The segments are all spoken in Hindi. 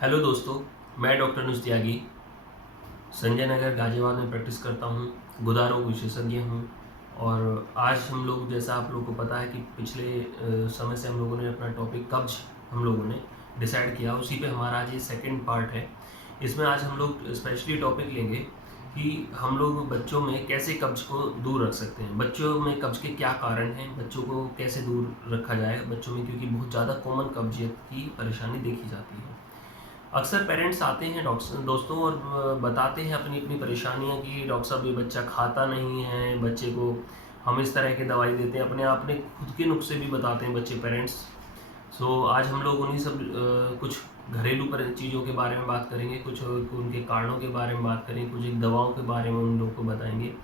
हेलो दोस्तों, मैं डॉक्टर नुज त्यागी संजय नगर गाजियाबाद में प्रैक्टिस करता हूँ। गुदा रोग विशेषज्ञ हूँ। और आज हम लोग, जैसा आप लोगों को पता है कि पिछले समय से हम लोगों ने अपना टॉपिक कब्ज हम लोगों ने डिसाइड किया, उसी पे हमारा आज ये सेकंड पार्ट है। इसमें आज हम लोग स्पेशली टॉपिक लेंगे कि हम लोग बच्चों में कैसे कब्ज को दूर रख सकते हैं, बच्चों में कब्ज के क्या कारण हैं, बच्चों को कैसे दूर रखा जाए बच्चों में, क्योंकि बहुत ज़्यादा कॉमन कब्जियत की परेशानी देखी जाती है। अक्सर पेरेंट्स आते हैं डॉक्टर दोस्तों और बताते हैं अपनी अपनी परेशानियां कि डॉक्टर साहब ये बच्चा खाता नहीं है, बच्चे को हम इस तरह की दवाई देते हैं, अपने आपने खुद के नुस्खे भी बताते हैं बच्चे पेरेंट्स। सो आज हम लोग उन्हीं सब कुछ घरेलू पर चीज़ों के बारे में बात करेंगे, कुछ उनके कारणों के बारे में बात करेंगे, कुछ एक दवाओं के बारे में उन लोग को बताएंगे।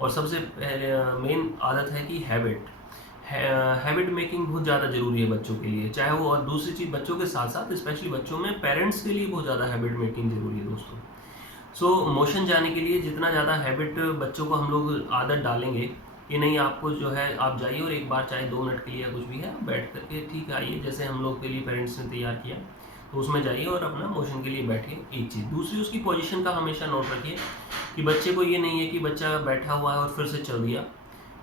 और सबसे पहले मेन आदत है कि हैबिट मेकिंग बहुत ज़्यादा ज़रूरी है बच्चों के लिए, चाहे वो, और दूसरी चीज़ बच्चों के साथ साथ स्पेशली बच्चों में पेरेंट्स के लिए बहुत ज़्यादा हैबिट मेकिंग ज़रूरी है दोस्तों। सो मोशन जाने के लिए जितना ज़्यादा हैबिट बच्चों को हम लोग आदत डालेंगे कि नहीं, आपको जो है आप जाइए और एक बार चाहे 2 मिनट के लिए या कुछ भी है, आप बैठ करके ठीक आइए, जैसे हम लोग के लिए पेरेंट्स ने तैयार किया, तो उसमें जाइए और अपना मोशन के लिए बैठिए। एक चीज़, दूसरी उसकी पोजीशन का हमेशा नोट रखिए कि बच्चे को ये नहीं है कि बच्चा बैठा हुआ है और फिर से चल दिया,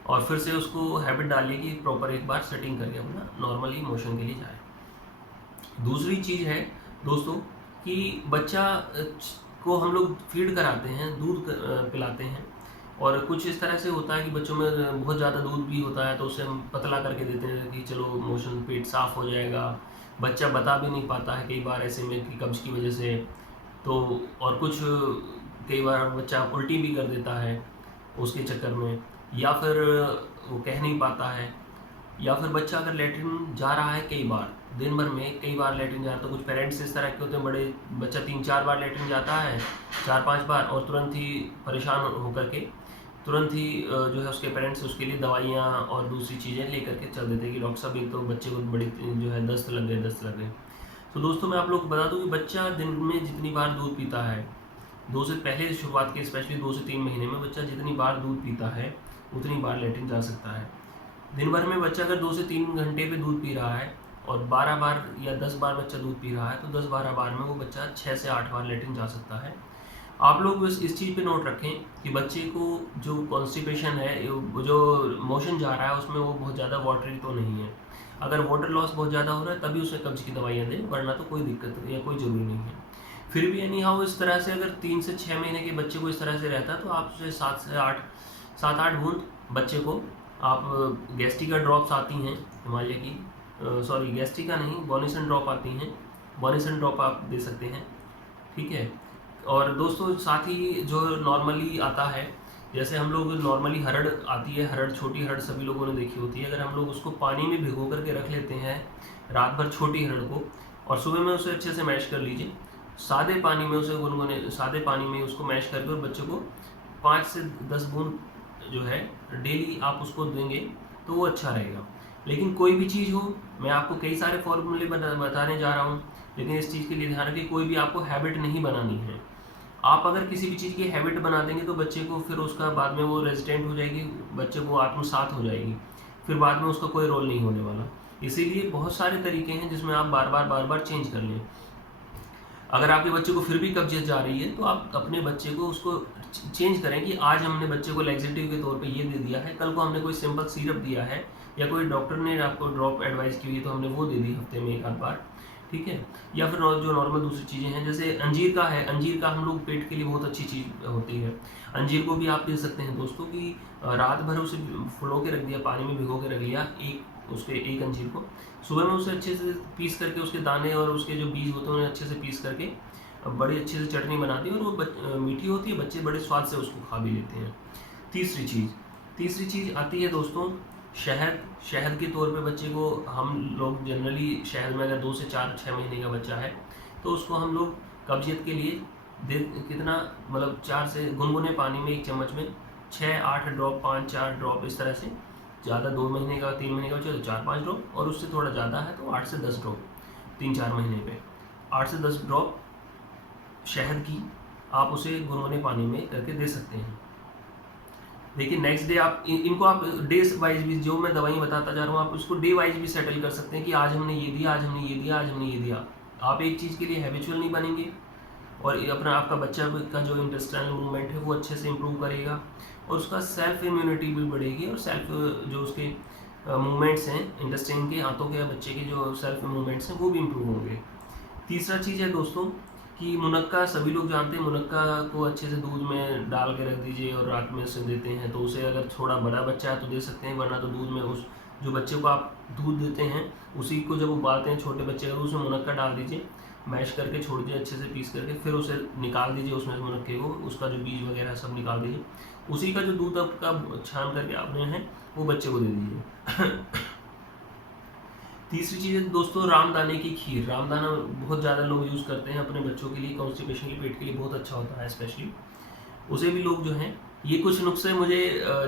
और फिर से उसको हैबिट डालिए कि प्रॉपर एक बार सेटिंग करके अपना नॉर्मली मोशन के लिए जाए। दूसरी चीज़ है दोस्तों कि बच्चा को हम लोग फीड कराते हैं, दूध पिलाते हैं, और कुछ इस तरह से होता है कि बच्चों में बहुत ज़्यादा दूध भी होता है, तो उसे हम पतला करके देते हैं कि चलो मोशन, पेट साफ हो जाएगा। बच्चा बता भी नहीं पाता है कई बार ऐसे में कि कब्ज की वजह से, तो और कुछ कई बार बच्चा उल्टी भी कर देता है उसके चक्कर में, या फिर वो कह नहीं पाता है, या फिर बच्चा अगर लेटरिन जा रहा है कई बार, दिन भर में कई बार लेटरिन जा रहा है, तो कुछ पेरेंट्स इस तरह के होते हैं, बड़े बच्चा 3-4 बार लेटरिन जाता है, 4-5 बार, और तुरंत ही परेशान होकर के तुरंत ही जो है उसके पेरेंट्स उसके लिए दवाइयाँ और दूसरी चीज़ें लेकर के चल देते हैं कि डॉक्टर साहब ये तो बच्चे को बड़ी जो है दस्त लग गए। तो दोस्तों मैं आप लोग को बता दूं कि बच्चा दिन में जितनी बार दूध पीता है, 2 से पहले शुरुआत के स्पेशली 2 से 3 महीने में बच्चा जितनी बार दूध पीता है उतनी बार लेटरिन जा सकता है। दिन भर में बच्चा अगर 2 से 3 घंटे पे दूध पी रहा है और 12 बार या 10 बार बच्चा दूध पी रहा है, तो 10-12 बार में वो बच्चा 6 से 8 बार लेटरिन जा सकता है। आप लोग बस इस चीज़ पे नोट रखें कि बच्चे को जो कॉन्स्टिपेशन है, जो मोशन जा रहा है, उसमें वो बहुत ज़्यादा वाटरी तो नहीं है। अगर वाटर लॉस बहुत ज़्यादा हो रहा है तभी उसे कब्ज की दवाइयाँ दें, वरना तो कोई दिक्कत या कोई ज़रूरी नहीं है। फिर भी एनी हाउ इस तरह से अगर 3 से 6 महीने के बच्चे को इस तरह से रहता है, तो आप उसे 7-8 बूंद बच्चे को आप गैस्ट्रिका ड्रॉप्स आती हैं हिमालय की, सॉरी गैस्ट्रिका नहीं, बोनिसन ड्रॉप आती हैं, बोनिसन ड्रॉप आप दे सकते हैं, ठीक है। और दोस्तों साथ ही जो नॉर्मली आता है, जैसे हम लोग नॉर्मली हरड़ आती है, हरड़, छोटी हरड़ सभी लोगों ने देखी होती है, अगर हम लोग उसको पानी में भिगो करके रख लेते हैं रात भर, छोटी हरड़ को, और सुबह में उसे अच्छे से मैश कर लीजिए, सादे पानी में उसे गुनगुने सादे पानी में उसको मैश करके, और बच्चे को 5 से 10 बूंद जो है डेली आप उसको देंगे तो वो अच्छा रहेगा। लेकिन कोई भी चीज़ हो, मैं आपको कई सारे फॉर्मूले बताने जा रहा हूँ, लेकिन इस चीज़ के लिए ध्यान रखिए, कोई भी आपको हैबिट नहीं बनानी है। आप अगर किसी भी चीज़ की हैबिट बना देंगे तो बच्चे को फिर उसका बाद में वो रेजिस्टेंट हो जाएगी, बच्चे को आत्मसात हो जाएगी, फिर बाद में उसका कोई रोल नहीं होने वाला। इसीलिए बहुत सारे तरीके हैं जिसमें आप बार बार चेंज कर लें। अगर आपके बच्चे को फिर भी कब्जियत जा रही है तो आप अपने बच्चे को उसको चेंज करें कि आज हमने बच्चे को लैक्सेटिव के तौर पे ये दे दिया है, कल को हमने कोई सिंपल सिरप दिया है, या कोई डॉक्टर ने आपको ड्रॉप एडवाइस की हुई तो हमने वो दे दी हफ्ते में एक आध बार, ठीक है। या फिर जो नॉर्मल दूसरी चीज़ें हैं, जैसे अंजीर का है, अंजीर का हम लोग पेट के लिए बहुत अच्छी चीज़ होती है। अंजीर को भी आप दे सकते हैं दोस्तों कि रात भर उसे फुलो के रख दिया, पानी में भिगो के रख लिया, एक अंजीर को सुबह में उसे अच्छे से पीस करके, उसके दाने और उसके जो बीज होते हैं उन्हें अच्छे से पीस करके बड़ी अच्छे से चटनी बना दी, और वो मीठी होती है, बच्चे बड़े स्वाद से उसको खा भी लेते हैं। तीसरी चीज़ आती है दोस्तों शहद के तौर पे बच्चे को हम लोग जनरली शहद में, अगर 2 से 4-6 महीने का बच्चा है तो उसको हम लोग कब्जियत के लिए कितना, मतलब 4 से गुनगुने पानी में 1 चम्मच में 6-8 ड्रॉप, 5-4 ड्रॉप, इस तरह से, ज़्यादा 2 महीने का 3 महीने का बच्चा तो 4-5 ड्रॉप, और उससे थोड़ा ज़्यादा है तो 8 से 10 ड्रॉप 3-4 महीने पे, 8 से 10 ड्रॉप शहद की आप उसे गुनगुने पानी में करके दे सकते हैं। देखिए नेक्स्ट डे आप इनको आप डे वाइज भी, जो मैं दवाई बताता जा रहा हूँ, आप उसको डे वाइज भी सेटल कर सकते हैं कि आज हमने ये दिया, आज हमने ये दिया, आज हमने ये दिया, आप एक चीज़ के लिए हैबिचुअल नहीं बनेंगे और ये अपना आपका बच्चा का जो इंटेस्टाइनल मूवमेंट है वो अच्छे से इम्प्रूव करेगा और उसका सेल्फ इम्यूनिटी भी बढ़ेगी और सेल्फ जो उसके मूवमेंट्स हैं इंटेस्टाइन के, हाथों के, बच्चे के जो सेल्फ मूवमेंट्स हैं वो भी इम्प्रूव होंगे। तीसरा चीज़ है दोस्तों कि मुनक्का, सभी लोग जानते हैं मुनक्का को अच्छे से दूध में डाल के रख दीजिए और रात में उसे देते हैं, तो उसे अगर थोड़ा बड़ा बच्चा है तो दे सकते हैं, वरना तो दूध में उस जो बच्चे को आप दूध देते हैं उसी को जब उबालते हैं छोटे बच्चे का, उसमें मुनक्का डाल दीजिए, मैश करके छोड़ दीजिए अच्छे से पीस करके, फिर उसे निकाल दीजिए उसमें से मुनक्के को, उसका जो बीज वगैरह सब निकाल दीजिए, उसी का जो दूध आपका छान करके आपने है वो बच्चे को दे दीजिए। तीसरी चीज़ है दोस्तों रामदाने की खीर। रामदाना बहुत ज़्यादा लोग यूज़ करते हैं अपने बच्चों के लिए, कॉन्स्टिपेशन के पेट के लिए बहुत अच्छा होता है स्पेशली, उसे भी लोग जो हैं ये कुछ नुस्खे मुझे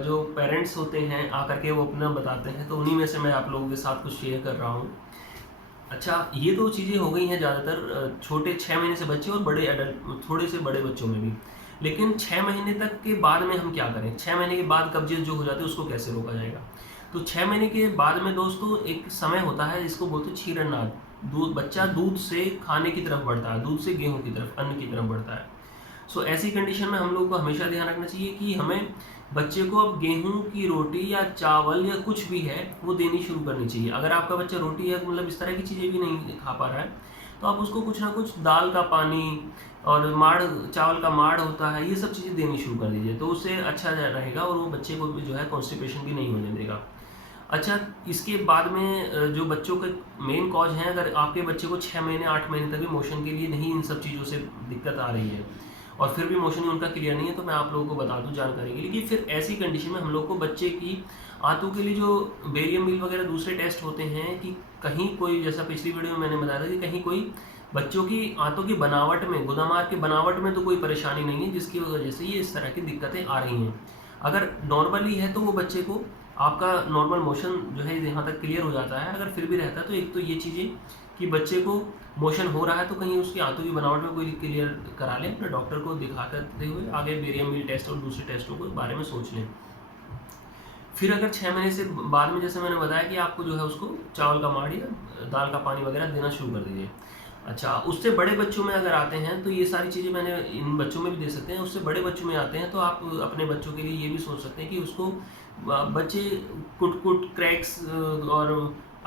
जो पेरेंट्स होते हैं आकर के वो अपना बताते हैं, तो उन्हीं में से मैं आप लोगों के साथ कुछ शेयर कर रहा हूँ। अच्छा, ये तो चीज़ें हो गई हैं ज़्यादातर छोटे 6 महीने से बच्चे और बड़े एडल्ट, थोड़े से बड़े बच्चों में भी। लेकिन 6 महीने तक के बाद में हम क्या करें? 6 महीने के बाद कब्जियत जो हो जाती है उसको कैसे रोका जाएगा? तो 6 महीने के बाद में दोस्तों एक समय होता है जिसको बोलते हैं क्षीरनाद। दूध, बच्चा दूध से खाने की तरफ बढ़ता है, दूध से गेहूँ की तरफ, अन्न की तरफ बढ़ता है। सो ऐसी कंडीशन में हम लोग को हमेशा ध्यान रखना चाहिए कि हमें बच्चे को अब गेहूं की रोटी या चावल या कुछ भी है वो देनी शुरू करनी चाहिए। अगर आपका बच्चा रोटी या मतलब इस तरह की चीज़ें भी नहीं खा पा रहा है तो आप उसको कुछ ना कुछ दाल का पानी और माड़, चावल का माड़ होता है, ये सब चीज़ें देनी शुरू कर दीजिए, तो उससे अच्छा रहेगा और वो बच्चे को भी जो है कॉन्स्टिपेशन भी नहीं होने देगा। अच्छा, इसके बाद में जो बच्चों के मेन कॉज हैं, अगर आपके बच्चे को 6 महीने 8 महीने तक भी मोशन के लिए नहीं इन सब चीज़ों से दिक्कत आ रही है और फिर भी मोशन ही उनका क्लियर नहीं है, तो मैं आप लोगों को बता दूं जानकारी के लिए कि फिर ऐसी कंडीशन में हम लोग को बच्चे की आंतों के लिए जो बेरियम मील वगैरह दूसरे टेस्ट होते हैं कि कहीं कोई, जैसा पिछली वीडियो में मैंने बताया था कि कहीं कोई बच्चों की आंतों की बनावट में, गुदामार की बनावट में तो कोई परेशानी नहीं है जिसकी वजह से ये इस तरह की दिक्कतें आ रही हैं। अगर नॉर्मली है तो वो बच्चे को आपका नॉर्मल मोशन जो है यहाँ तक क्लियर हो जाता है। अगर फिर भी रहता है तो एक तो ये चीज़ें कि बच्चे को मोशन हो रहा है तो कहीं उसकी आंतों की बनावट में कोई क्लियर करा लें, अपने डॉक्टर को दिखा करते हुए आगे बेरियम मील टेस्ट और दूसरे टेस्टों के बारे में सोच लें। फिर अगर 6 महीने से बाद में, जैसे मैंने बताया कि आपको जो है उसको चावल का माड़ या दाल का पानी वगैरह देना शुरू कर दीजिए। अच्छा, उससे बड़े बच्चों में अगर आते हैं तो ये सारी चीज़ें मैंने इन बच्चों में भी दे सकते हैं। उससे बड़े बच्चों में आते हैं तो आप अपने बच्चों के लिए ये भी सोच सकते हैं कि उसको बच्चे कुट-कुट, क्रैक्स और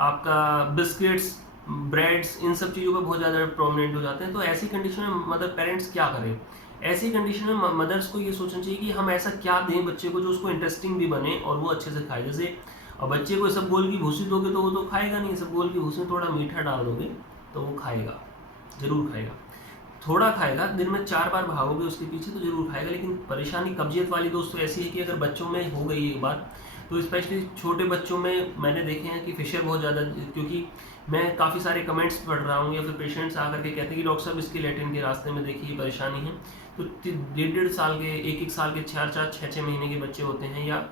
आपका बिस्किट्स, ब्रेड्स, इन सब चीज़ों पर बहुत ज़्यादा प्रोमिनेंट हो जाते हैं। तो ऐसी कंडीशन में मदर पेरेंट्स क्या करें? ऐसी कंडीशन में मदर्स को ये सोचना चाहिए कि हम ऐसा क्या दें बच्चे को जो उसको इंटरेस्टिंग भी बने और वो अच्छे से खाए। जैसे बच्चे को इसबगोल की भूसी दोगे तो वो तो खाएगा नहीं, इसबगोल की भूसी में थोड़ा मीठा डाल दोगे तो वो खाएगा, ज़रूर खाएगा। थोड़ा खाएगा, दिन में 4 बार भागोगे उसके पीछे तो ज़रूर खाएगा। लेकिन परेशानी कब्जियत वाली दोस्तों ऐसी है कि अगर बच्चों में हो गई एक बार तो स्पेशली छोटे बच्चों में मैंने देखे हैं कि फिशर बहुत ज़्यादा, क्योंकि मैं काफ़ी सारे कमेंट्स पढ़ रहा हूँ या फिर पेशेंट्स आकर के कहते हैं कि डॉक्टर साहब इसके लैट्रिन के रास्ते में देखिए परेशानी है। तो 1.5 साल के, 1-1 साल के, 4-4, 6-6 महीने के बच्चे होते हैं या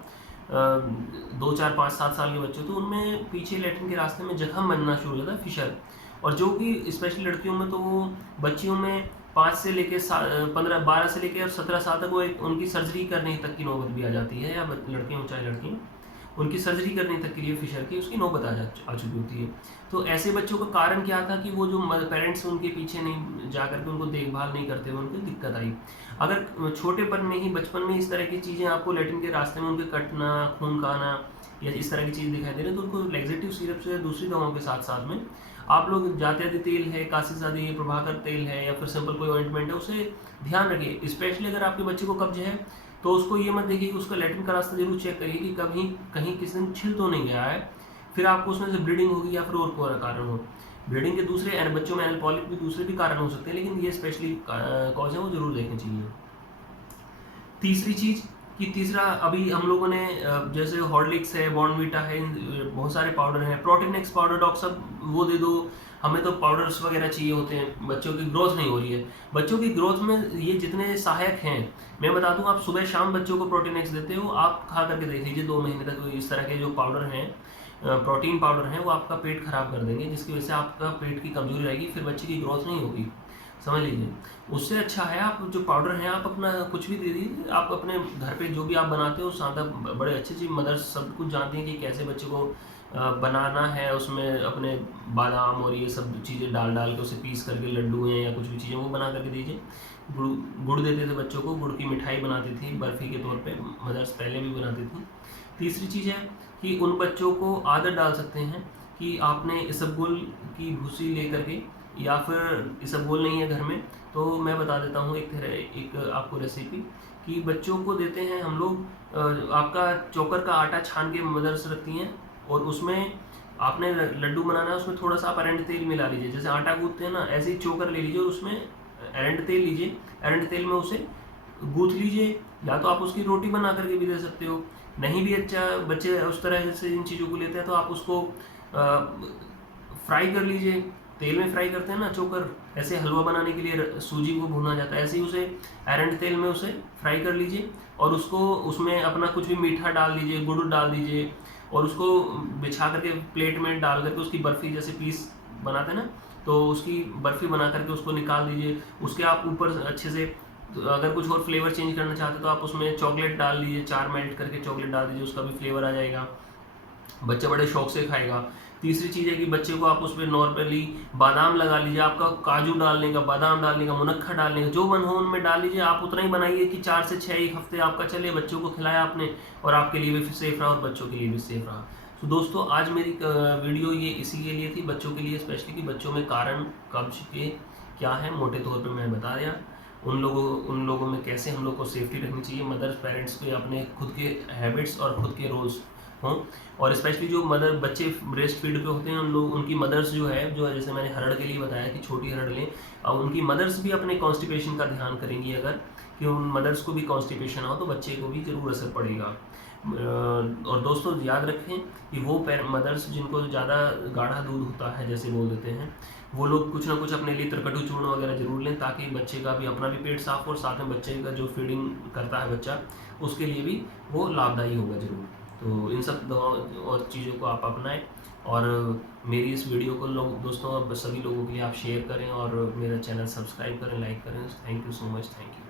2-4, 5-7 साल के बच्चे, तो उनमें पीछे लैट्रिन के रास्ते में जख्म बनना शुरू हो जाता है, फिशर। और जो कि स्पेशली लड़कियों में तो वो बच्चियों में 5 से लेके 15, 12 से लेकर 17 साल तक वो उनकी सर्जरी करने तक की नौबत भी आ जाती है, या लड़कियों चाहे लड़कियों, उनकी सर्जरी करने तक के लिए फिशर की उसकी नौबत आ चुकी होती है। तो ऐसे बच्चों का कारण क्या था कि वो जो पेरेंट्स उनके पीछे नहीं जा करके उनको देखभाल नहीं करते हुए उनको दिक्कत आई। अगर छोटेपन में ही, बचपन में इस तरह की चीज़ें आपको लैट्रिन के रास्ते में उनके कटना, खून का आना या इस तरह की चीज़ दिखाई दे रही है तो उनको लैक्सेटिव सिरप से दूसरी दवाओं के साथ साथ में आप लोग जातियाती तेल है, काशीसादी है, प्रभाकर तेल है या फिर सिंपल कोई ऑइंटमेंट है, उसे ध्यान रखिए। स्पेशली अगर आपके बच्चे को कब्ज है तो उसको ये मत देखिए कि उसका लैट्रिन का रास्ता जरूर चेक करिए कि कहीं किसी दिन छिल तो नहीं गया है, फिर आपको उसमें से ब्लीडिंग होगी या फिर और कोई कारण हो। ब्लीडिंग के दूसरे बच्चों में एनल पॉलिप भी दूसरे भी कारण हो सकते हैं, लेकिन ये स्पेशली कॉज है वो जरूर देखनी चाहिए। तीसरी चीज़ कि तीसरा अभी हम लोगों ने जैसे हॉर्लिक्स है, बॉर्नवीटा है, बहुत सारे पाउडर हैं, प्रोटीन एक्स पाउडर, डॉक्टर साहब वो दे दो, हमें तो पाउडर्स वगैरह चाहिए होते हैं, बच्चों की ग्रोथ नहीं हो रही है। बच्चों की ग्रोथ में ये जितने सहायक हैं मैं बता दूं, आप सुबह शाम बच्चों को प्रोटीन एक्स देते हो, आप खा करके देख लीजिए 2 महीने तक इस तरह के जो पाउडर हैं, प्रोटीन पाउडर हैं, वो आपका पेट खराब कर देंगे, जिसकी वजह से आपका पेट की कमजोरी रहेगी, फिर बच्चे की ग्रोथ नहीं होगी, समझ लीजिए। उससे अच्छा है आप जो पाउडर हैं आप अपना कुछ भी दे दीजिए, आप अपने घर पे जो भी आप बनाते हो सादा, बड़े अच्छे से मदर्स सब कुछ जानती हैं कि कैसे बच्चे को बनाना है, उसमें अपने बादाम और ये सब चीज़ें डाल डाल के उसे पीस करके लड्डू हैं या कुछ भी चीज़ें वो बना करके दीजिए। गुड़ गुड़ देते थे बच्चों को, गुड़ की मिठाई बनाती थी बर्फ़ी के तौर पे, मदर्स पहले भी बनाती थी। तीसरी चीज़ है कि उन बच्चों को आदत डाल सकते हैं कि आपने इसबगोल की भूसी ले करके, या फिर इसबगोल नहीं है घर में तो मैं बता देता हूँ एक आपको रेसिपी कि बच्चों को देते हैं हम लोग। आपका चोकर का आटा छान के मदर्स रखती हैं और उसमें आपने लड्डू बनाना है, उसमें थोड़ा सा आप अरंड तेल मिला लीजिए, जैसे आटा गूँथते हैं ना ऐसे ही चोकर ले लीजिए और उसमें अरंड तेल लीजिए, अरंड तेल में उसे गूँथ लीजिए। या तो आप उसकी रोटी बना करके भी दे सकते हो, नहीं भी अच्छा बच्चे उस तरह से इन चीज़ों को लेते हैं तो आप उसको फ्राई कर लीजिए, तेल में फ्राई करते हैं ना चोकर, ऐसे हलवा बनाने के लिए सूजी को भूना जाता है, ऐसे ही उसे अरंड तेल में उसे फ्राई कर लीजिए और उसको उसमें अपना कुछ भी मीठा डाल दीजिए, गुड़ डाल दीजिए और उसको बिछा करके प्लेट में डाल करके उसकी बर्फ़ी जैसे पीस बनाते हैं ना, तो उसकी बर्फ़ी बना करके उसको निकाल दीजिए। उसके आप ऊपर अच्छे से, तो अगर कुछ और फ्लेवर चेंज करना चाहते हो तो आप उसमें चॉकलेट डाल दीजिए, 4 मेल्ट करके चॉकलेट डाल दीजिए, उसका भी फ्लेवर आ जाएगा, बच्चा बड़े शौक से खाएगा। तीसरी चीज़ है कि बच्चे को आप उसमें नॉर्मली बादाम लगा लीजिए, आपका काजू डालने का, बादाम डालने का, मुनक्खा डालने का, जो मन हो उनमें डाल लीजिए। आप उतना ही बनाइए कि 4 से 6 एक हफ्ते आपका चले, बच्चों को खिलाया आपने और आपके लिए भी सेफ रहा और बच्चों के लिए भी सेफ रहा। तो दोस्तों आज मेरी वीडियो ये इसी के लिए थी, बच्चों के लिए स्पेशली, कि बच्चों में कारण कब्ज के क्या है मोटे तौर पे मैं बता दिया। उन लोगों में कैसे हम लोग को सेफ्टी रखनी चाहिए, मदर्स पेरेंट्स के अपने खुद के हैबिट्स और खुद के रोल्स हों, और स्पेशली जो मदर बच्चे ब्रेस्ट फीड पे होते हैं उनकी मदर्स जो है जैसे मैंने हरड़ के लिए बताया कि छोटी हरड़ लें, और उनकी मदर्स भी अपने कॉन्स्टिपेशन का ध्यान करेंगी अगर, कि उन मदर्स को भी कॉन्स्टिपेशन हो तो बच्चे को भी ज़रूर असर पड़ेगा। और दोस्तों याद रखें कि वो मदर्स जिनको ज़्यादा गाढ़ा दूध होता है जैसे बोल देते हैं, वो लोग कुछ ना कुछ अपने लिए तरकटू चूर्ण वगैरह जरूर लें, ताकि बच्चे का भी अपना भी पेट साफ हो और साथ में बच्चे का जो फीडिंग करता है बच्चा उसके लिए भी वो लाभदायी होगा ज़रूर। तो इन सब दवाओं और चीज़ों को आप अपनाएं, और मेरी इस वीडियो को दोस्तों सभी लोगों के लिए आप शेयर करें और मेरा चैनल सब्सक्राइब करें, लाइक करें। Thank you so much, thank you.